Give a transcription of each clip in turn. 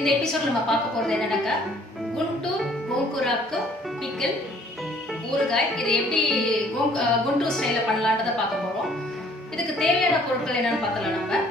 இந்த எபிசோட்ல நம்ம பார்க்க போறது என்னன்னாக்கா குண்டூர் கோங்குராக்கு பிக்கிள் ஊறுகாய். இது எப்படி குண்டூர் ஸ்டைல பண்ணலான்றதை பார்க்க போறோம். இதுக்கு தேவையான பொருட்கள் என்னன்னு பார்த்தலாம். நம்ம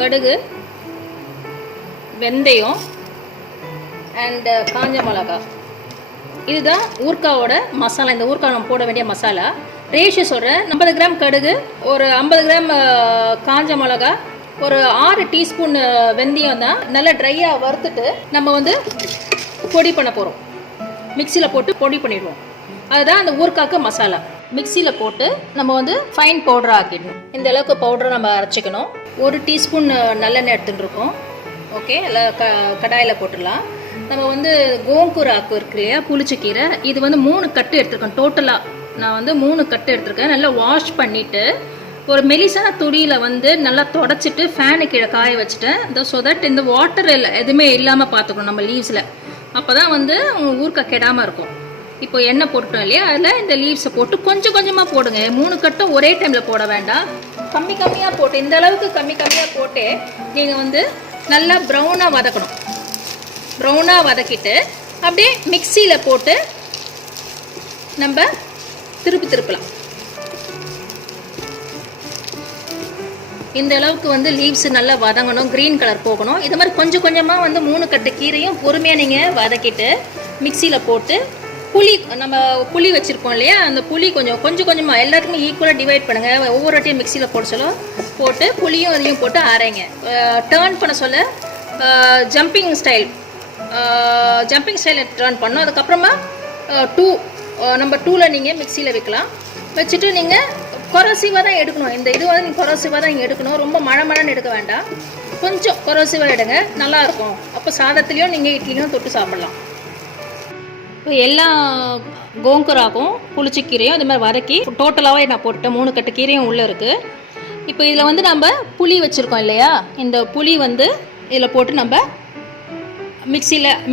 கடுகு, வெந்தயம் அண்ட் காஞ்ச மிளகா. இதுதான் ஊர்காவோட மசாலா. இந்த ஊர்கா நம்ம போட வேண்டிய மசாலா ரேஷியோ சொல்கிறேன். 50 கிராம் கடுகு, ஒரு 50 கிராம் காஞ்ச மிளகா, ஒரு 6 டீஸ்பூன் வெந்தயம் தான் நல்லா ட்ரையாக வறுத்துட்டு நம்ம பொடி பண்ண போகிறோம். மிக்சியில் போட்டு பொடி பண்ணிடுவோம். அதுதான் அந்த ஊர்காக்கு மசாலா. மிக்சியில் போட்டு நம்ம ஃபைன் பவுடராக ஆக்கிடணும். இந்த அளவுக்கு பவுடரை நம்ம அரைச்சிக்கணும். 1 டீஸ்பூன் நல்லெண்ணெய் எடுத்துட்டுருக்கோம். ஓகே, எல்லாம் கடாயில் போட்டுடலாம். நம்ம கோங்குராக்கு இருக்கு இல்லையா, புளிச்சக்கீரை, இது 3 கட்டு எடுத்துருக்கேன். டோட்டலாக நான் 3 கட்டு எடுத்துருக்கேன். நல்லா வாஷ் பண்ணிவிட்டு ஒரு மெலிசான துணியில் நல்லா தொடச்சிட்டு ஃபேனு கீழே காய வச்சுட்டேன். ஸோ தட் இந்த வாட்டர் எதுவுமே இல்லாமல் பார்த்துக்கணும் நம்ம லீவ்ஸில். அப்போ தான் ஊறுகாய் கெடாமல் இருக்கும். இப்போ எண்ணெய் போட்டுட்டோம் இல்லையா, அதில் இந்த லீவ்ஸை போட்டு கொஞ்சம் கொஞ்சமாக போடுங்க. 3 கட்டும் ஒரே டைமில் போட வேண்டாம். கம்மி கம்மியாக போட்டு, இந்த அளவுக்கு கம்மி கம்மியாக போட்டு நீங்கள் நல்லா ப்ரௌனாக வதக்கணும். ப்ரௌனாக வதக்கிட்டு அப்படியே மிக்சியில் போட்டு நம்ம திருப்பலாம். இந்த அளவுக்கு லீவ்ஸ் நல்லா வதங்கணும், க்ரீன் கலர் போகணும். இது மாதிரி கொஞ்சம் கொஞ்சமாக 3 கட்டு கீரையும் பொறுமையாக நீங்கள் வதக்கிட்டு மிக்சியில் போட்டு நம்ம புளி வச்சுருப்போம் இல்லையா, அந்த புளி கொஞ்சம் கொஞ்சமாக எல்லாத்துக்குமே ஈக்குவலாக டிவைட் பண்ணுங்கள். ஒவ்வொரு வாட்டியும் மிக்சியில் போட்டு புளியும் அதையும் போட்டு அரைங்க. டர்ன் பண்ண சொல்ல ஜம்பிங் ஸ்டைல் டர்ன் பண்ணணும். அதுக்கப்புறமா நம்பர் 2ல் நீங்கள் மிக்சியில் வைக்கலாம். வச்சுட்டு நீங்கள் கொரசிவாக தான் எடுக்கணும். இந்த இது நீங்கள் கொரசிவாக தான் நீங்கள் எடுக்கணும். ரொம்ப மழைன்னு எடுக்க வேண்டாம். கொஞ்சம் கொரசிவாக எடுங்க, நல்லாயிருக்கும். அப்போ சாதத்துலேயும் நீங்கள் இட்லியும் தொட்டு சாப்பிட்லாம். இப்போ எல்லா கோங்குராக்கும் புளிச்சக்கீரையும் இது மாதிரி வதக்கி டோட்டலாகவே நான் போட்டுட்டேன். 3 கட்டு கீரையும் உள்ளே இருக்குது. இப்போ இதில் நம்ம புளி வச்சுருக்கோம் இல்லையா, இந்த புளி இதில் போட்டு நம்ம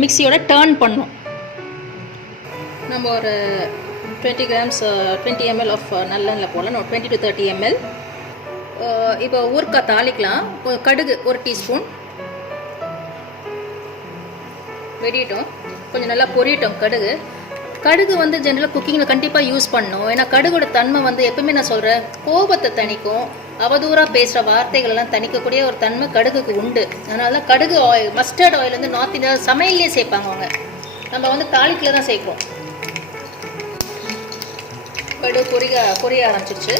மிக்சியோட டர்ன் பண்ணணும். நம்ம ஒரு 20 கிராம்ஸ் 20 ml ஆஃப் நல்லெண்ணெய் போடலாம். 20 to 30 ml. இப்போ ஊறுகாய் தாளிக்கலாம். கடுகு 1 டீஸ்பூன் வெடிட்டோம். கொஞ்சம் நல்லா பொரியட்டும். கடுகு ஜென்ரலாக குக்கிங்கில் கண்டிப்பாக யூஸ் பண்ணணும். ஏன்னா கடுகோட தன்மை எப்பவுமே நான் சொல்கிறேன், கோபத்தை தணிக்கும், அவதூறாக பேசுகிற வார்த்தைகளெல்லாம் தணிக்கக்கூடிய ஒரு தன்மை கடுகுக்கு உண்டு. அதனால தான் கடுகு oil, mustard oil North India சமையல்லே சேர்ப்பாங்க அவங்க. நம்ம தாளிக்கில் தான் சேர்ப்போம். கடுகு பொரிய ஆரம்பிச்சிருச்சு.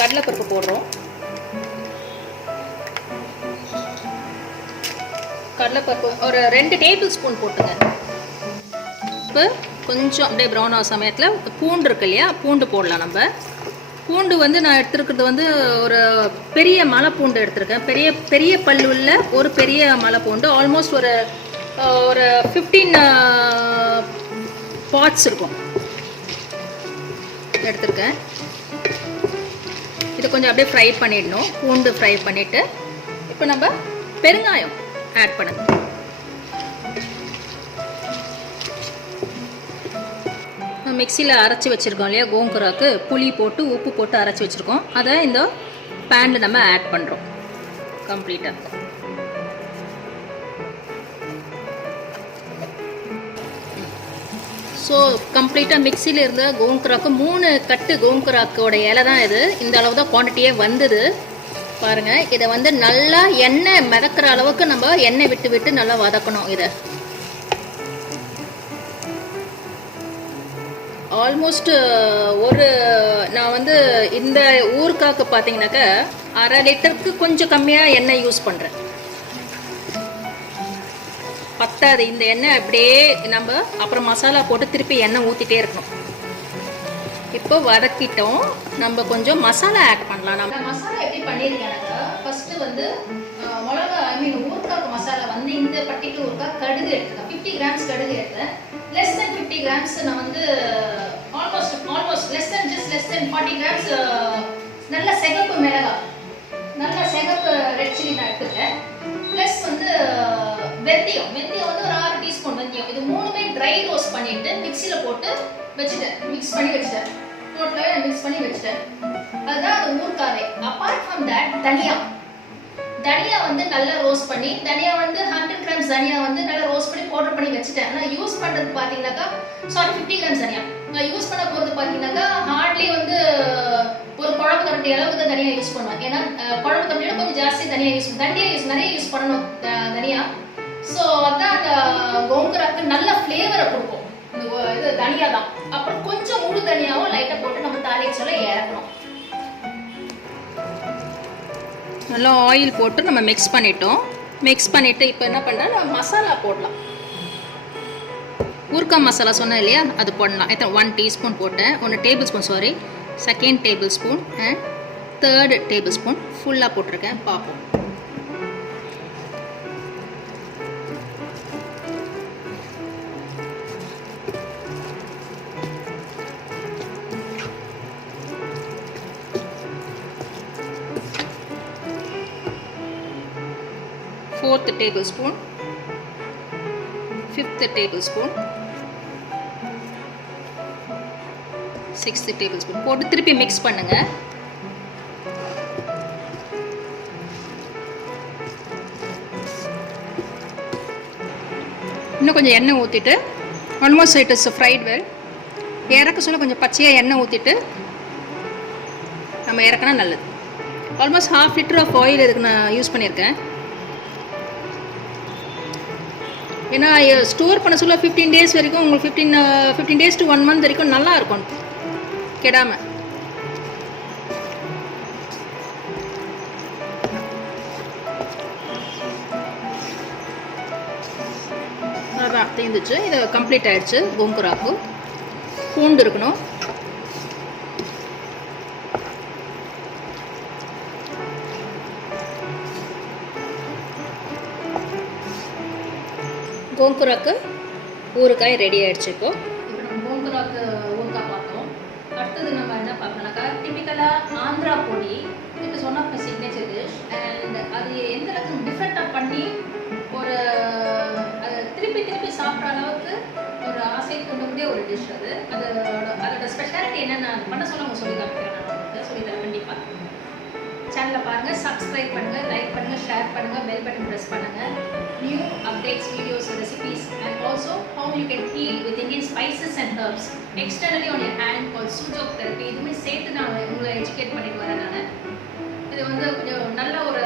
கடலைப்பருப்பு போடுறோம். கடலைப்பருப்பு ஒரு 2 டேபிள் ஸ்பூன் போட்டுங்க. இப்போ கொஞ்சம் அப்படியே ப்ரௌன் ஆகிற சமயத்தில் பூண்டு இருக்கு இல்லையா, பூண்டு போடலாம். நம்ம பூண்டு நான் எடுத்துருக்கிறது ஒரு பெரிய மலை பூண்டு எடுத்திருக்கேன். பெரிய பல்லுள்ள ஒரு பெரிய மலை பூண்டு. ஆல்மோஸ்ட் ஒரு 15 பார்ட்ஸ் இருக்கும் எடுத்திருக்கேன். இது கொஞ்சம் அப்படியே ஃப்ரை பண்ணிடணும். பூண்டு ஃப்ரை பண்ணிவிட்டு இப்போ நம்ம பெருங்காயம் ஆட் பண்ணுங்க. மிக்சியில் அரைச்சி வச்சுருக்கோம் இல்லையா, கோங்குராக்கு புளி போட்டு உப்பு போட்டு அரைச்சி வச்சுருக்கோம். அதை இந்த பேனில் நம்ம ஆட் பண்ணுறோம் கம்ப்ளீட்டாக. ஸோ கம்ப்ளீட்டாக மிக்சியில் இருந்த கோங்குராக்கு 3 கட்டு கோங்குராக்கோட இலை தான் இது. இந்த அளவு தான் குவான்டிட்டியே வந்தது பாருங்கள். இதை நல்லா எண்ணெய் மிதக்கிற அளவுக்கு நம்ம எண்ணெய் விட்டு நல்லா வதக்கணும். இதை ஆல்மோஸ்ட் நான் இந்த ஊறுகாய்க்கு பார்த்தீங்கன்னாக்கா 1/2 லிட்டருக்கு கொஞ்சம் கம்மியாக எண்ணெய் யூஸ் பண்ணுறேன். பத்தாது இந்த எண்ணெய். அப்படியே நம்ம அப்புறம் மசாலா போட்டு திருப்பி எண்ணெய் ஊற்றிட்டே இருக்கணும். இப்போ வதக்கிட்டோம். நம்ம கொஞ்சம் மசாலா ஆட் பண்ணலாம். நம்ம மசாலா எப்படி பண்ணியிருக்கேன், ஃபர்ஸ்ட் வந்து மிளகா ஊறுகாய்க்கு மசாலா வந்து இந்த பர்டிகுலர் ஊறுகாய் கடுகு எடுத்துக்கேன். 50 கிராம்ஸ் கடுகு எடுத்தேன். லெஸ் தென் 50 கிராம்ஸ் நான் வந்து ஆல்மோஸ்ட் லெஸ் தென் 40 கிராம்ஸ் நல்ல சிகப்பு மிளகாய், நல்ல சிகப்பு ரெட் சில்லி நான் எடுத்துட்டேன். ப்ளஸ் வந்து வெந்தயம் வந்து ஒரு 6 டீஸ்பூன் வெந்தயம். இது மூணுமே ட்ரை ரோஸ்ட் பண்ணிட்டு மிக்சியில் போட்டு வச்சுட்டேன். மிக்ஸ் பண்ணி வச்சுட்டேன். டோட்டலாகவே மிக்ஸ் பண்ணி வச்சுட்டேன். அதுதான் அது ஊறுகாய். அப்பார்ட் ஃப்ரம் தட் தனியா வந்து நல்லா ரோஸ்ட் பண்ணி, தனியா வந்து 100 கிராம்ஸ் தனியா வந்து நல்லா ரோஸ்ட் பண்ணி பவுடர் பண்ணி வச்சுட்டேன். நான் யூஸ் பண்ணுறது பார்த்தீங்கன்னாக்கா 50 கிராம்ஸ் தனியா நான் யூஸ் பண்ண போகிறது பார்த்தீங்கன்னாக்கா ஹார்ட்லி வந்து ஒரு குழம்பு கரண்டி அளவுக்கு தான் தனியாக யூஸ் பண்ணுவேன். ஏன்னா குழம்பு கரண்டியோட கொஞ்சம் ஜாஸ்தி தனியாக நிறைய யூஸ் பண்ணணும் தனியா. ஸோ அதான் அந்த கோங்குராக்கு நல்ல ஃப்ளேவரை கொடுக்கும் இது தனியா தான். அப்புறம் கொஞ்சம் முழு தனியாவும் லைட்டாக போட்டு நம்ம தாளிச்சல இறக்கணும். நல்லா ஆயில் போட்டு நம்ம மிக்ஸ் பண்ணிட்டோம். மிக்ஸ் பண்ணிவிட்டு இப்போ என்ன பண்ணால் நம்ம மசாலா போடலாம். ஊறுகாய் மசாலா சொன்னேன் இல்லையா, அது போடலாம். 1 டீஸ்பூன் போட்டேன். 1 table spoon second table spoon and 3rd table spoon ஃபுல்லாக போட்டிருக்கேன். பார்ப்போம். Fourth tablespoon, 5th tablespoon, 6th tablespoon போட்டு திருப்பி மிக்ஸ் பண்ணுங்க. இன்னும் கொஞ்சம் எண்ணெய் ஊற்றிட்டு, almost it is fried well. இறக்க சொல்ல கொஞ்சம் பச்சையாக எண்ணெய் ஊற்றிட்டு நம்ம இறக்கினா நல்லது. ஆல்மோஸ்ட் 1/2 லிட்டர் ஆஃப் ஆயில் இதுக்கு நான் யூஸ் பண்ணியிருக்கேன். ஏன்னா ஸ்டோர் பண்ண சொல்ல 15 டேஸ் வரைக்கும் உங்களுக்கு 15 டேஸ் to 1 month வரைக்கும் நல்லா இருக்கும் கெடாமல். நல்லா தீர்ந்துச்சு. இது கம்ப்ளீட் ஆகிடுச்சு. கோங்குராக்கு பூண்டு இருக்கணும். கோங்குராக்கு ஊறுகாய் ரெடி ஆகிடுச்சு. இப்போ நம்ம கோங்குராக்கு ஊறுகாய் பார்த்தோம். அடுத்தது நம்ம என்ன பார்த்தோம்னாக்கா டிப்பிக்கலாக ஆந்திரா பொடி. It is one of my signature dish. And அது எந்த அளவுக்கு டிஃப்ரெண்ட்டாக பண்ணி ஒரு அதை திருப்பி சாப்பிட்ற அளவுக்கு ஒரு ஆசை கொண்டக்கூடிய ஒரு டிஷ் அது. அதோட ஸ்பெஷாலிட்டி என்னென்ன பண்ண சொல்ல அவங்க சொல்லி காமிக்கிறேன். நான் உங்களுக்கு சொல்லித்தரேன் கண்டிப்பாக. சேனலில் பாருங்கள், சப்ஸ்கிரைப் பண்ணுங்கள், லைக் பண்ணுங்கள், ஷேர் பண்ணுங்கள், பெல் பட்டன் ப்ரெஸ் பண்ணுங்கள். New updates, videos, recipes, and also how you can heal with Indian spices and herbs externally on your hand called Sujok therapy. இதுமே சேர்த்து நான் உங்களை எஜுகேட் பண்ணிட்டு வரேன். நான் இது வந்து கொஞ்சம் நல்ல ஒரு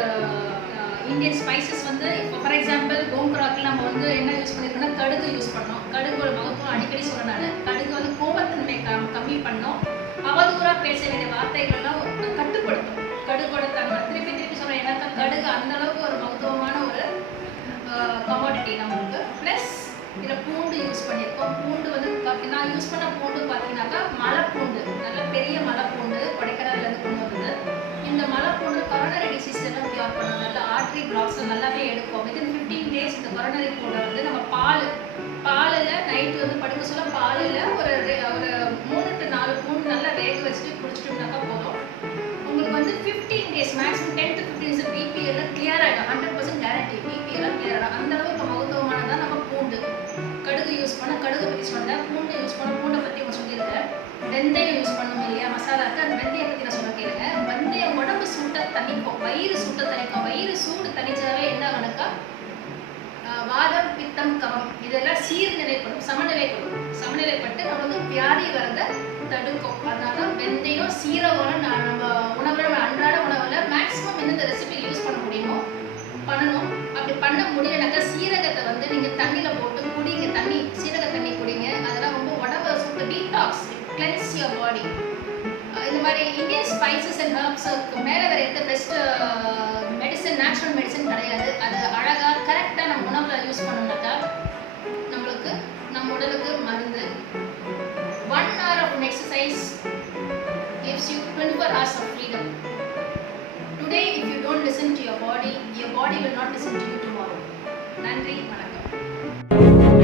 இந்தியன் ஸ்பைசஸ் வந்து இப்போ ஃபார் எக்ஸாம்பிள் கோங்குராக்கு நம்ம வந்து என்ன யூஸ் பண்ணியிருக்கோம்னா கடுகு யூஸ் பண்ணோம். கடுகோட மகத்துவம் அடிக்கடி சொல்கிறேன் நான். கடுகு வந்து கோபத்தன்மை கம்மி பண்ணோம். அவதூறாக பேச வேண்டிய வார்த்தைகள்லாம் கட்டுப்படுத்தும். கடுகோட தன்மை திருப்பி சொல்கிறேன். ஏன்னாக்கா கடுகு அந்த அளவுக்கு ஒரு மகத்துவமான ஒரு கமாடிட்டி நம்மளுக்கு. ப்ளஸ் இதில் பூண்டு யூஸ் பண்ணியிருக்கோம். பூண்டு வந்து நான் யூஸ் பண்ண பூண்டு பார்த்தீங்கன்னாக்கா மலைப்பூண்டு, நல்ல பெரிய மலைப்பூண்டு கொடைக்கானல்லேருந்து கொண்டு வந்தது. இந்த மலைப்பூண்டு கொரோனரி டிசீஸ் எல்லாம் க்யூர் பண்ணும். நல்ல ஆர்ட்ரி பிளாக்ஸ் நல்லாவே எடுக்கும். வித்தின் 15 டேஸ் இந்த கொரோனரி பூண்டை வந்து நம்ம பாலில் நைட்டு வந்து படுக்க சொல்ல பாலில் ஒரு 3 to 4 பூண்டு நல்லா வேக வச்சுட்டு குடிச்சிட்டோம்னாக்கா போதும். உங்களுக்கு வந்து 15 days maximum 10 to 15 days BP எல்லாம் கிளியர் ஆகிடும். 100% கேரண்டி பிபி எல்லாம் கிளியர் ஆகிடும். அந்த அளவுக்கு மகத்துவமானதான் நம்ம பூண்டு. கடுகு யூஸ் பண்ண கடுகு பற்றி சொன்னேன். பூண்டு யூஸ் பண்ண பூண்டை பற்றி அவங்க சொல்லியிருக்கேன். வெந்தயம் யூஸ் பண்ணணும் இல்லையா மசாலாவுக்கு. அந்த வெந்தயம் பற்றி நான் சொல்ல கேளுங்க. வெந்தயம் உடம்பு சூட்டை தணிக்கும், வயிறு சூட்டை தணிக்கும். வயிறு சூடு தணிச்சாவே என்ன ஆகுனாக்கா வாதம், பித்தம், கவம் இதெல்லாம் சீர்நிலைப்படும், சமநிலைப்பட்டு நம்மளுக்கு வியாதி வரதை தடுக்கும். அதனால வெந்தயம் சீரகம் நம்ம உணவில் அன்றாட உணவில் மேக்ஸிமம் எந்தெந்த ரெசிபி யூஸ் பண்ண முடியுமோ பண்ணணும். அப்படி பண்ண முடியலனாக்கா சீரகத்தை வந்து நீங்கள் தண்ணியில் போட்டு குடிங்க. சீரக தண்ணி குடிங்க. அதெல்லாம் ரொம்ப உடம்பு சுத்த டீடாக்ஸ், கிளென்ஸ் யுவர் பாடி. இந்த மாதிரி இந்தியன் ஸ்பைசஸ் அண்ட் ஹர்ப்ஸுக்கு மேலே வேறு எந்த பெஸ்ட்டு மெடிசன், நேச்சுரல் மெடிசன் கிடையாது. அது அழகாக கரெக்டாக நம்ம உணவில் யூஸ் பண்ணோம்னாக்கா நம்மளுக்கு நம்ம உடலுக்கு மருந்து. 1 hour of exercise gives you 24 hours of freedom. Today, if you don't listen to your body, body will not listen to you tomorrow. நன்றி, வணக்கம்.